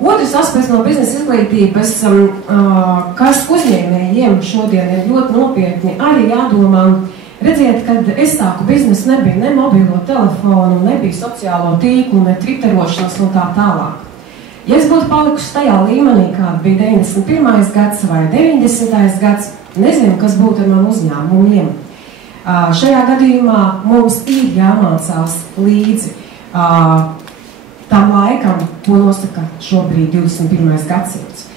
Otrs aspekts no biznesa izglītības, kas uzņēmējiem šodien ir ļoti nopietni arī jādomā. Redziet, kad es sāku biznesu, nebija ne mobilo telefonu, nebija sociālo tīklu, ne twitterošanas un tā tālāk. Ja es būtu palikusi tajā līmenī, kāda bija 91. gads vai 90. gads, nezinu, kas būtu ar manu uzņēmumiem. Šajā gadījumā mums ir jāmācās līdzi tam laikam, ko nosaka šobrīd 21. gadsimts.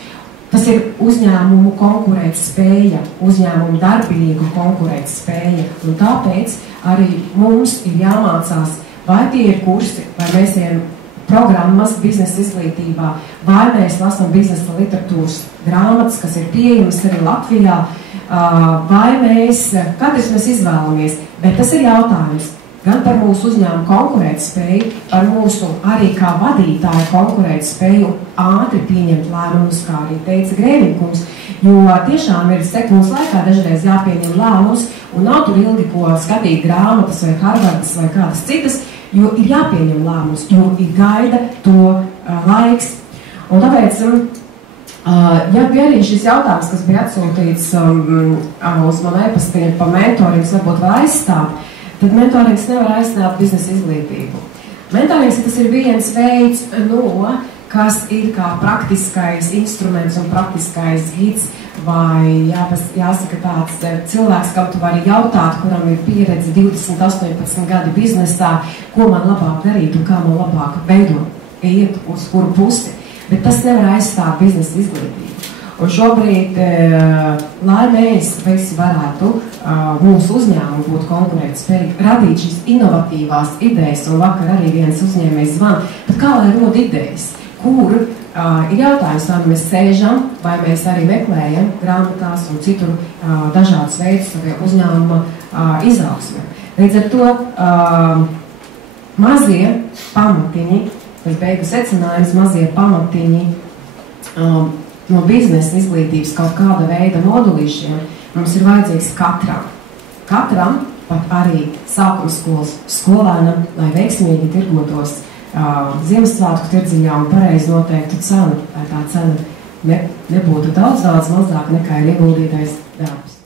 Tas ir uzņēmumu konkurētspēja, uzņēmumu darbīgu konkurētspēja. Un tāpēc arī mums ir jāmācās, vai tie ir kursi, vai mēs ejam programmas biznesa izglītībā, vai mēs lasām biznesa literatūras grāmatas, kas ir pieejamas arī Latvijā, vai katrs mēs izvēlamies. Bet tas ir jautājums gan par mūsu uzņēmumu konkurētspēju, par mūsu arī kā vadītāju konkurētspēju ātri pieņemt lēmumus, kā arī teica Grēviņkungs, jo tiešām ir sekundes laikā dažreiz jāpieņem lēmumus, un nav tur ilgi ko skatīt grāmatas vai Harvardas vai kādas citas, jo ir jāpieņem lēmumus, jo ir gaida to laiks. Un tāpēc, ja bija arī šis jautājums, kas bija atsūtīts uz man e-pastiņu pa mentorings, varbūt vēl aizstāt, tad mentorings nevar aizstāt biznesa izglītību. Mentorings tas ir viens veids, kas ir kā praktiskais instruments un praktiskais gids, vai jāsaka tāds cilvēks, kam tu vari jautāt, kuram ir pieredze 20-18 gadi biznesā, ko man labāk darīt un kā man labāk iet uz kuru pusi. Bet tas nevar aizstāt biznesa izglītību. Un šobrīd, lai mēs visi varētu mūsu uzņēmumu būt konkurētspējīgi, radīt šīs inovatīvās idejas, un vakar arī viens uzņēmējs zvana, bet kā lai rod idejas, kur ir jautājums, vai mēs sēžam, vai mēs arī meklējam grāmatās un citur dažādas veidus saviem uzņēmuma izaugsmē. Līdz ar to mazie pamatiņi, tas beigu secinājums, mazie pamatiņi no biznesa izglītības kaut kāda veida nodulīšana mums ir vajadzīgs katram. Katram, pat arī sākumskolas skolēnam, lai veiksmīgi tirgotos Ziemassvētku tirdziņā un pareizi noteiktu cenu, lai tā cena nebūtu daudz mazāk nekā ir ieguldītais darbs.